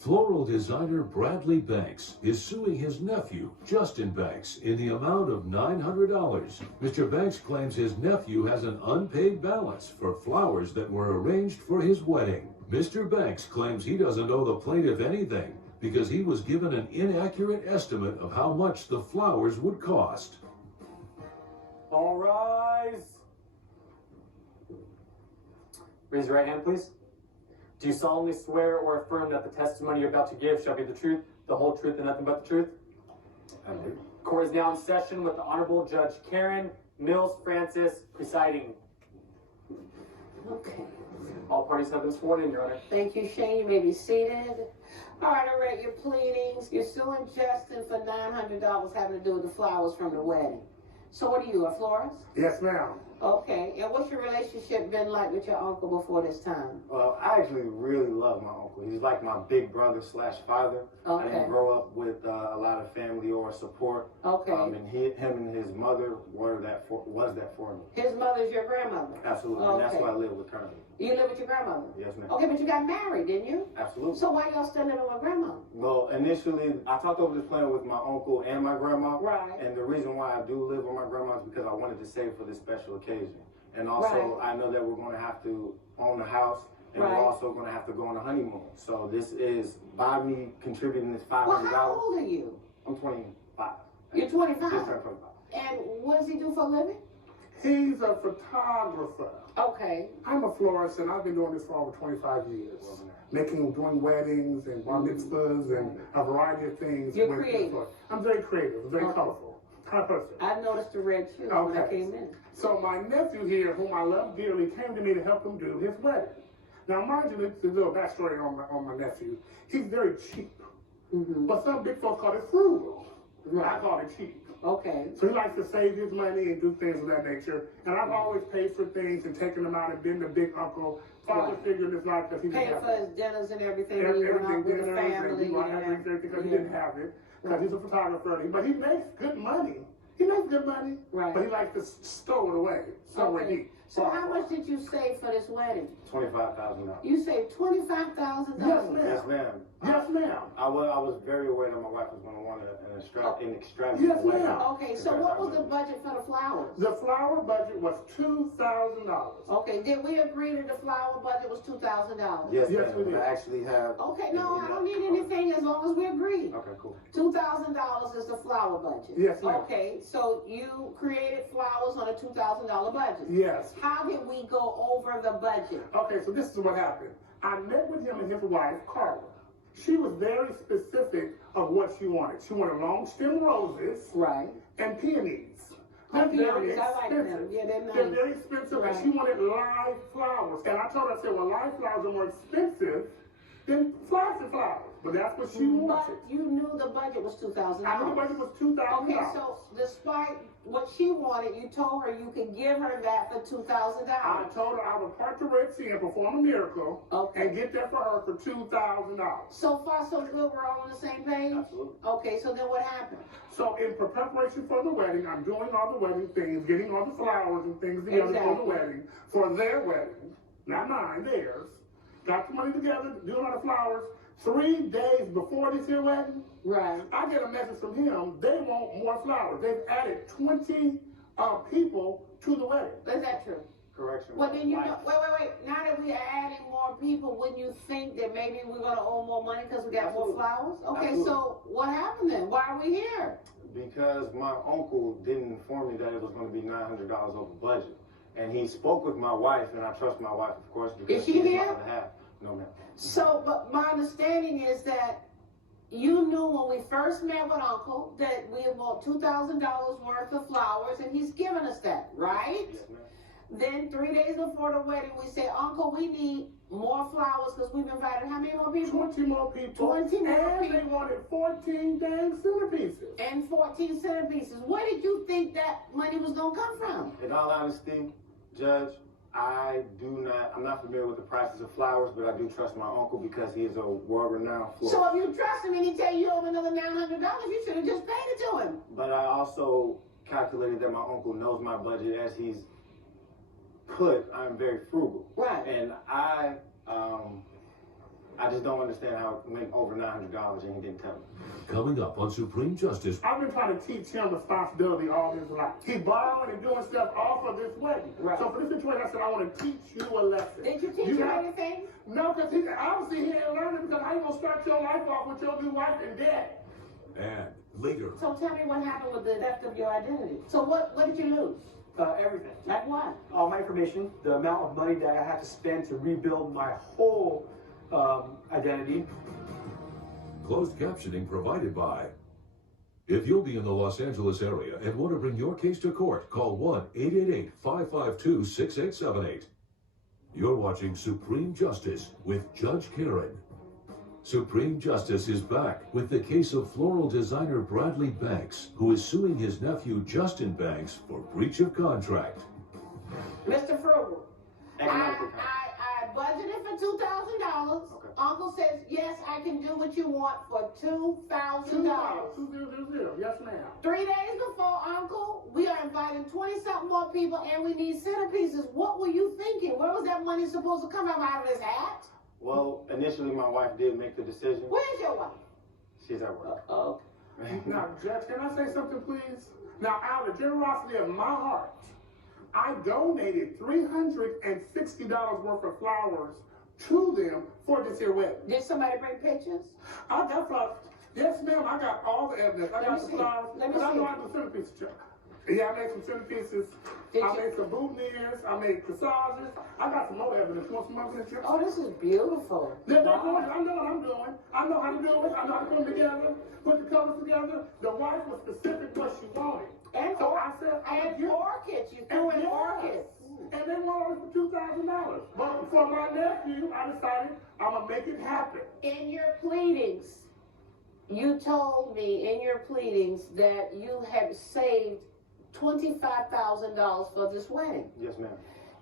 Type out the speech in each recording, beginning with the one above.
Floral designer Bradley Banks is suing his nephew, Justin Banks, in the amount of $900. Mr. Banks claims his nephew has an unpaid balance for flowers that were arranged for his wedding. Mr. Banks claims he doesn't owe the plaintiff anything because he was given an inaccurate estimate of how much the flowers would cost. All rise. Raise your right hand, please. Do you solemnly swear or affirm that the testimony you're about to give shall be the truth, the whole truth, and nothing but the truth? I do. Court is now in session with the Honorable Judge Karen Mills Francis presiding. Okay. All parties have been sworn in, Your Honor. Thank you, Shane. You may be seated. All right, I read your pleadings. You're suing Justin for $900 having to do with the flowers from the wedding. So what are you, a florist? Yes, ma'am. Okay. And what's your relationship been like with your uncle before this time? Well, I actually really love my uncle. He's like my big brother / father. Okay. I didn't grow up with a lot of family or support. Okay. And him and his mother was that for me. His mother's your grandmother? Absolutely. Okay. And that's who I live with currently. You live with your grandmother? Yes, ma'am. Okay, but you got married, didn't you? Absolutely. So why y'all still living with grandma? Well, initially, I talked over this plan with my uncle and my grandma. Right. And the reason why I do live with my grandma is because I wanted to save for this special occasion. And also, I know that we're going to have to own a house, and we're also going to have to go on a honeymoon. So this is, by me contributing this $500. Well, how old are you? I'm 25. You're 25? Just turned 25. And what does he do for a living? He's a photographer. Okay. I'm a florist, and I've been doing this for over 25 years. Doing weddings and bar mitzvahs and a variety of things. You're creative. I'm very creative, very colorful. Kind of person. I noticed the red shoes when I came in. So my nephew here, whom I love dearly, came to me to help him do his wedding. Now, mind you, this is a little backstory on my nephew. He's very cheap. But some big folks call it frugal. I call it cheap. Okay. So he likes to save his money and do things of that nature. And I've always paid for things and taken them out and been the big uncle, father figure in his life because he didn't have for his dinners and everything. everything, with the dinners, family. and everything because he didn't have it. Because he's a photographer. But he makes good money. He makes good money. Right. But he likes to stow it away somewhere deep. So how much did you save for this wedding? $25,000. You saved $25,000. Yes, ma'am. Yes, ma'am. Yes, ma'am. I was very aware that my wife was going to want an extravagant Yes, wedding. ma'am. Okay, so what was the budget for the flowers? The flower budget was $2,000. Okay, did we agree that the flower budget was $2,000? Yes, Yes, we did. I actually have. Okay, no, I don't need anything as long as we agree. Okay, cool. $2,000 is the flower budget. Yes, ma'am. Okay, so you created flowers on a $2,000 budget. Yes. How did we go over the budget? Okay, so this is what happened. I met with him and his wife, Carla. She was very specific of what she wanted. She wanted long stem roses Right. and peonies. Oh, They're very peonies, I like them. expensive. Yeah, they're nice. They're very expensive, Right. and she wanted live flowers. And I told her, I said, well, live flowers are more expensive than plastic flowers. But that's what she wanted. But you knew the budget was $2,000. I knew the budget was $2,000. Okay, so despite what she wanted, you told her you could give her that for $2,000. I told her I would part the Red Sea and perform a miracle and get that for her for $2,000. So far, so good, we're all on the same page? Absolutely. Okay, so then what happened? So in preparation for the wedding, I'm doing all the wedding things, getting all the flowers and things together for the wedding, for their wedding, not mine, theirs. Got the money together, doing all the flowers. 3 days before this here wedding, Right. I get a message from him. They want more flowers. They've added 20 people to the wedding. Is that true? Correction. Well, then you know, wait. Now that we are adding more people, wouldn't you think that maybe we're going to owe more money because we got more flowers? Okay, so what happened then? Why are we here? Because my uncle didn't inform me that it was going to be $900 over budget. And he spoke with my wife, and I trust my wife, of course, because Is she she's here? my other half. No, ma'am. So, but my understanding is that you knew when we first met with Uncle that we bought $2,000 worth of flowers, and he's given us that, right? Yes, ma'am. Then 3 days before the wedding, we said, Uncle, we need more flowers because we've invited how many more people? 20 more people. 20 more and people. they wanted 14 dang centerpieces. And 14 centerpieces. Where did you think that money was going to come from? In all honesty, Judge, I'm not familiar with the prices of flowers, but I do trust my uncle because he is a world-renowned florist. So if you trust him and he tell you you owe him another $900, you should have just paid it to him. But I also calculated that my uncle knows my budget as he's put. I'm very frugal. Right. And I just don't understand how it went over $900 and he didn't tell me. Coming up on Supreme Justice. I've been trying to teach him responsibility all his life. He borrowing and doing stuff off of this wedding. Right. So for this situation, I said, I want to teach you a lesson. Did you teach him anything? No, because he obviously he ain't learning, because how you going to start your life off with your new wife in debt? And later. So tell me what happened with the theft of your identity. So what did you lose? Everything. Like what? All my information, the amount of money that I had to spend to rebuild my whole identity. Closed captioning provided by. If you'll be in the Los Angeles area and want to bring your case to court, call 1-888-552-6878. You're watching Supreme Justice with Judge Karen. Supreme Justice is back with the case of floral designer Bradley Banks, who is suing his nephew Justin Banks for breach of contract. Mr. Frugal, Economic I budgeted for $2,000. Okay. Uncle says, yes, I can do what you want for $2,000. $2,000. Yes, ma'am. 3 days before, Uncle, we are inviting 20-something more people and we need centerpieces. What were you thinking? Where was that money supposed to come out of his hat? Well, initially my wife did make the decision. Where's your wife? She's at work. Oh. Now, Judge, can I say something, please? Now, out of the generosity of my heart, I donated $360 worth of flowers to them for this here wedding. Did somebody bring pictures? I got flowers. Yes, ma'am, I got all the evidence. I got the flowers. Let me But I know see. I do centerpieces, Chuck. Yeah, I made some centerpieces. Did I you- made some boutonnieres. I made corsages. I got some more evidence. You want some more evidence, Chuck? Oh, this is beautiful. They're Wow. doing it. I know what I'm doing. I know how to do it. I know how to put them together, put the colors together. The wife was specific what she wanted. And, So I said, and you- orchids. You threw in yes. orchids. And they wanted it for $2,000. But for my nephew, I decided I'm going to make it happen. In your pleadings, you told me in your pleadings that you had saved $25,000 for this wedding. Yes, ma'am.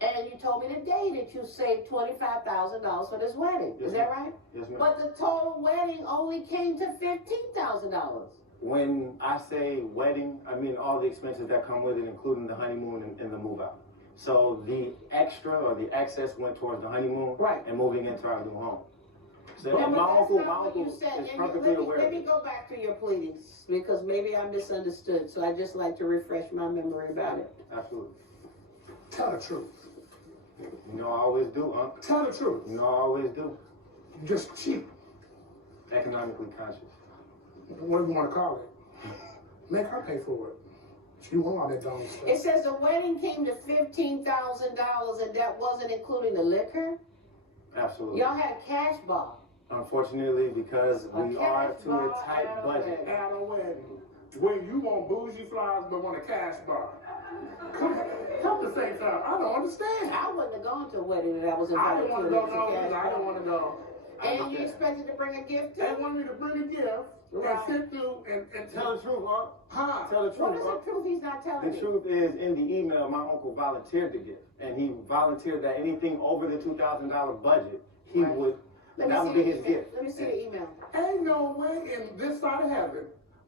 And you told me today that you saved $25,000 for this wedding. Yes, Is that ma'am. right? Yes, ma'am. But the total wedding only came to $15,000. When I say wedding, I mean all the expenses that come with it, including the honeymoon and the move out. So the extra or the excess went towards the honeymoon Right. and moving into our new home. So Yeah, and but my that's uncle, not my what uncle you said. is And perfectly aware let of me it. go back to your pleadings because maybe I misunderstood. So I just like to refresh my memory about it. Absolutely. Tell the truth. You know I always do, Unc. Tell the truth. You know I always do. Just cheap. Economically conscious. Whatever you want to call it. Make her pay for it. She want all that dumb stuff. It says the wedding came to $15,000 and that wasn't including the liquor. Absolutely. Y'all had a cash bar. Unfortunately, because we are to a tight budget. At a wedding. Where you want bougie flowers but want a cash bar. Come the same time. I don't understand. I wouldn't have gone to a wedding that I was I invited didn't want to to. go with a no, cash I bar. didn't want to go. And you expected to bring a gift They too? wanted me to bring a gift Right. and sit through and Tell the truth, Unc. Huh? Tell the What truth, is the Unc. truth he's not telling The me? truth is, in the email, my uncle volunteered the gift, and he volunteered that anything over the $2,000 budget, he Right. would. Let That me would see be the his email. gift. Let me see the email. Ain't no way in this side of heaven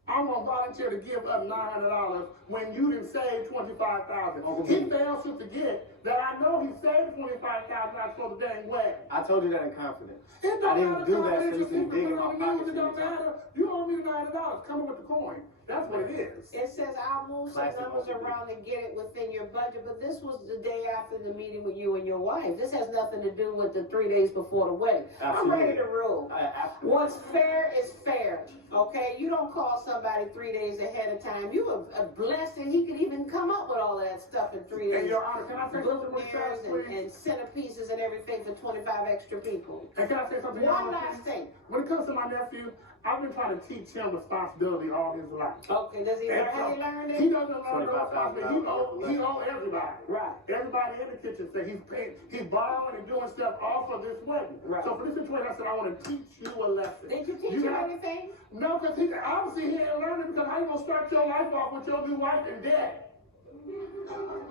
I'm gonna volunteer to give up $900 when you done saved $25,000. Uncle He B. fails to forget that I know he saved $25,000 for the dang wedding. I told you that in confidence. It I don't didn't matter do that so confidential you can secret, dig in put it my on the news, pockets it don't anytime. matter. You owe me the $900. Come with the coin. That's what it is. It says I'll move some Classic numbers Uncle B. around and get it within your budget, but this was the day after the meeting with you and your wife. This has nothing to do with the 3 days before the wedding. I'm ready to rule. What's fair is fair, okay? You don't call somebody 3 days ahead of time. You are blessed and he could even come up with all of that stuff in 3 And days. Your Honor, can I say something real Boutonnieres fast, please? and centerpieces and everything for 25 extra people. And can I say something, Your One Honor, last please? thing. When it comes to my nephew, I've been trying to teach him responsibility all his life. Okay, does he learn? Has he learned He it? doesn't learn no responsibility. He owe everybody. Right. Everybody in the kitchen said he's borrowing and doing stuff off of this wedding. Right. So for this situation, I said I want to teach you a lesson. Did you teach him have- anything? No, because he obviously he ain't learning, because how you gonna start your life off with your new wife in debt?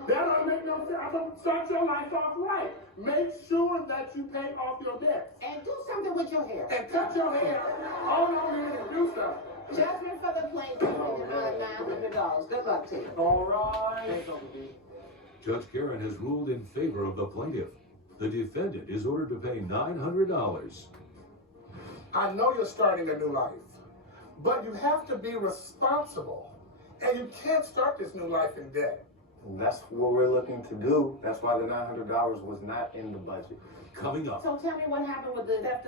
That don't make no sense. I said start your life off right. Make sure that you pay off your debts. And do something with your hair. And cut your hair. Hold on here and do stuff. Judgment for the plaintiff in the amount of $900. Good luck to you. All right. Thanks, Uncle B. Judge Karen has ruled in favor of the plaintiff. The defendant is ordered to pay $900. I know you're starting a new life, but you have to be responsible. And you can't start this new life in debt. That's what we're looking to do. That's why the $900 was not in the budget. Coming up. So tell me what happened with the theft